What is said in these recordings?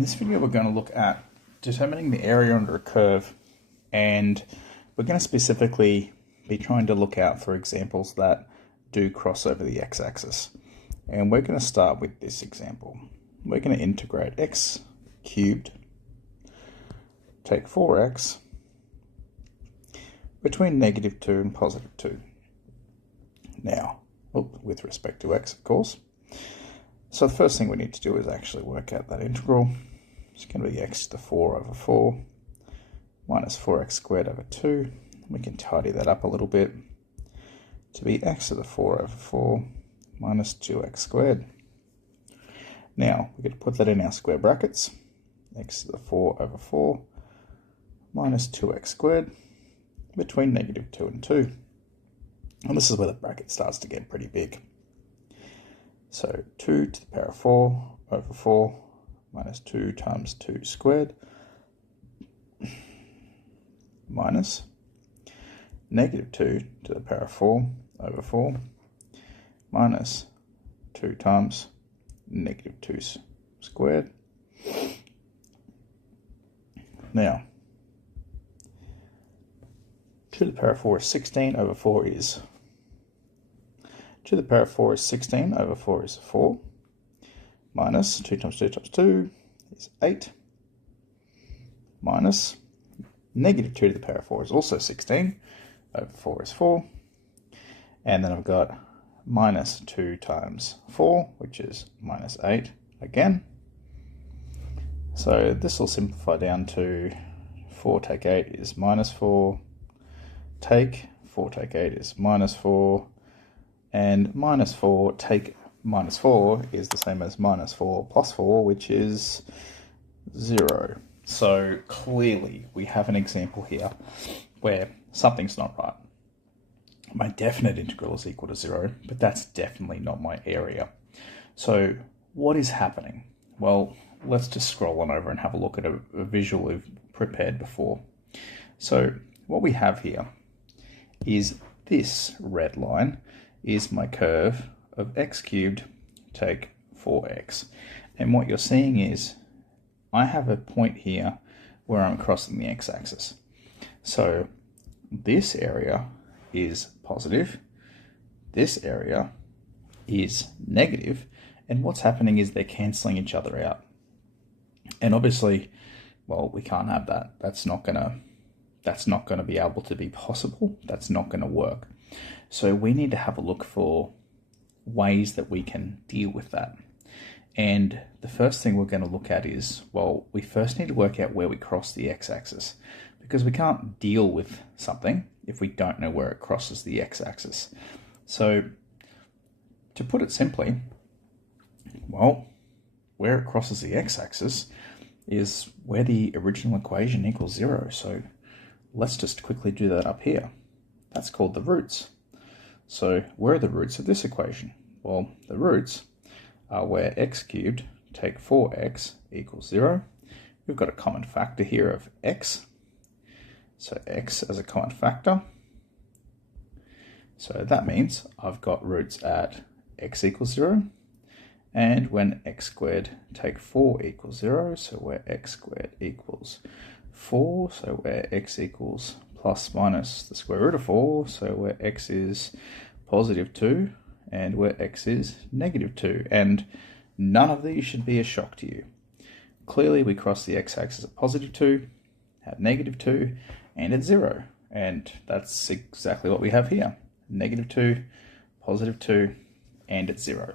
In this video, we're going to look at determining the area under a curve, and we're going to specifically be trying to look out for examples that do cross over the x-axis. And we're going to start with this example. We're going to integrate x cubed, take 4x, between negative 2 and positive 2. Now, with respect to x, of course. So the first thing we need to do is actually work out that integral. It's going to be x to the 4 over 4 minus 4x squared over 2. We can tidy that up a little bit to be x to the 4 over 4 minus 2x squared. Now, we're going to put that in our square brackets. X to the 4 over 4 minus 2x squared between negative 2 and 2. And this is where the bracket starts to get pretty big. So 2 to the power of 4 over 4 minus 2 times 2 squared minus negative 2 to the power of 4 over 4 minus 2 times negative 2 squared. Now, 2 to the power of 4 is 16 over 4 is 2 to the power of 4 is 16 over 4 is 4 minus 2 times 2 times 2 is 8 minus negative 2 to the power of 4 is also 16 over 4 is 4, and then I've got minus 2 times 4, which is minus 8 again. So this will simplify down to 4 take 8 is minus 4, take 4 take 8 is minus 4, and minus 4 take minus 4 is the same as minus 4 plus 4, which is 0. So clearly we have an example here where something's not right. My definite integral is equal to 0, but that's definitely not my area. So what is happening? Well, let's just scroll on over and have a look at a visual we've prepared before. So what we have here is this red line is my curve of x cubed take 4x. And what you're seeing is I have a point here where I'm crossing the x-axis. So this area is positive, this area is negative, and what's happening is they're cancelling each other out. And obviously, well, we can't have that. That's not gonna be able to be possible. That's not gonna work. So we need to have a look for ways that we can deal with that. And the first thing we're going to look at is, well, we first need to work out where we cross the x-axis, because we can't deal with something if we don't know where it crosses the x-axis. So to put it simply, well, where it crosses the x-axis is where the original equation equals 0. So let's just quickly do that up here. That's called the roots. So where are the roots of this equation? Well, the roots are where x cubed take 4x equals 0. We've got a common factor here of x. So x as a common factor. So that means I've got roots at x equals 0. And when x squared take 4 equals 0, so where x squared equals 4, so where x equals plus minus the square root of 4, so where x is positive 2 and where x is negative 2. And none of these should be a shock to you. Clearly we cross the x-axis at positive 2, at negative 2, and at 0. And that's exactly what we have here. Negative 2, positive 2, and at 0.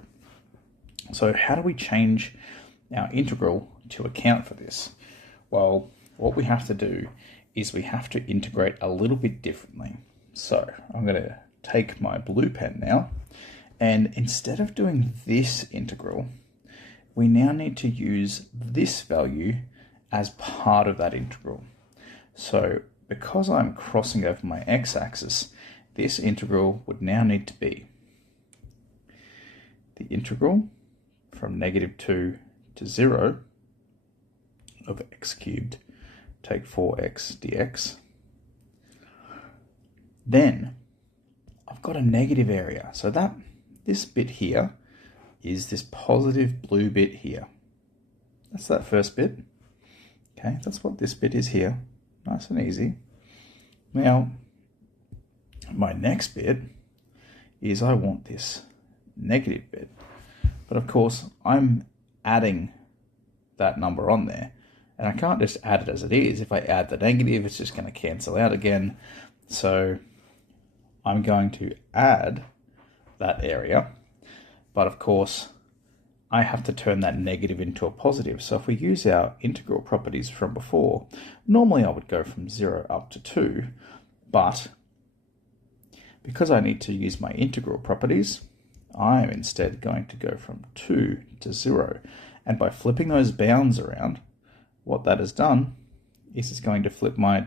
So how do we change our integral to account for this? Well, what we have to do is we have to integrate a little bit differently. So I'm going to take my blue pen now, and instead of doing this integral, we now need to use this value as part of that integral. So because I'm crossing over my x-axis, this integral would now need to be the integral from negative 2 to 0 of x cubed take 4x dx. Then I've got a negative area. So this bit here is this positive blue bit here. That's that first bit. Okay, that's what this bit is here. Nice and easy. Now, my next bit is I want this negative bit. But of course, I'm adding that number on there. And I can't just add it as it is. If I add the negative, it's just going to cancel out again. So I'm going to add that area. But of course, I have to turn that negative into a positive. So if we use our integral properties from before, normally I would go from 0 up to 2. But because I need to use my integral properties, I am instead going to go from 2 to 0. And by flipping those bounds around, what that has done is it's going to flip my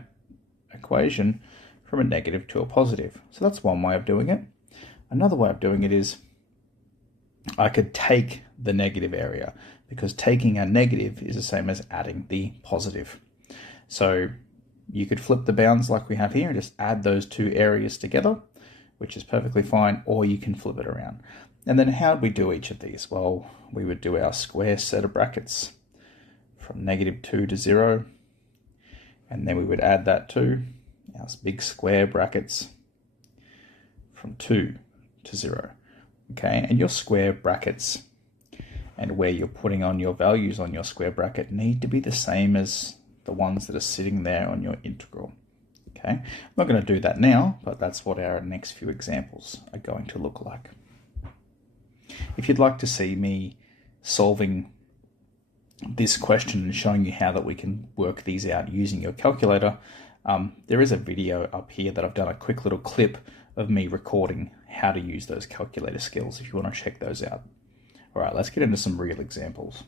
equation from a negative to a positive. So that's one way of doing it. Another way of doing it is I could take the negative area, because taking a negative is the same as adding the positive. So you could flip the bounds like we have here and just add those two areas together, which is perfectly fine, or you can flip it around. And then how do we do each of these? Well, we would do our square set of brackets from -2 to 0, and then we would add that to our big square brackets from 2 to 0. Okay, and your square brackets and where you're putting on your values on your square bracket need to be the same as the ones that are sitting there on your integral. Okay, I'm not going to do that now, but that's what our next few examples are going to look like. If you'd like to see me solving this question and showing you how that we can work these out using your calculator, there is a video up here that I've done a quick little clip of me recording how to use those calculator skills if you want to check those out. All right, let's get into some real examples.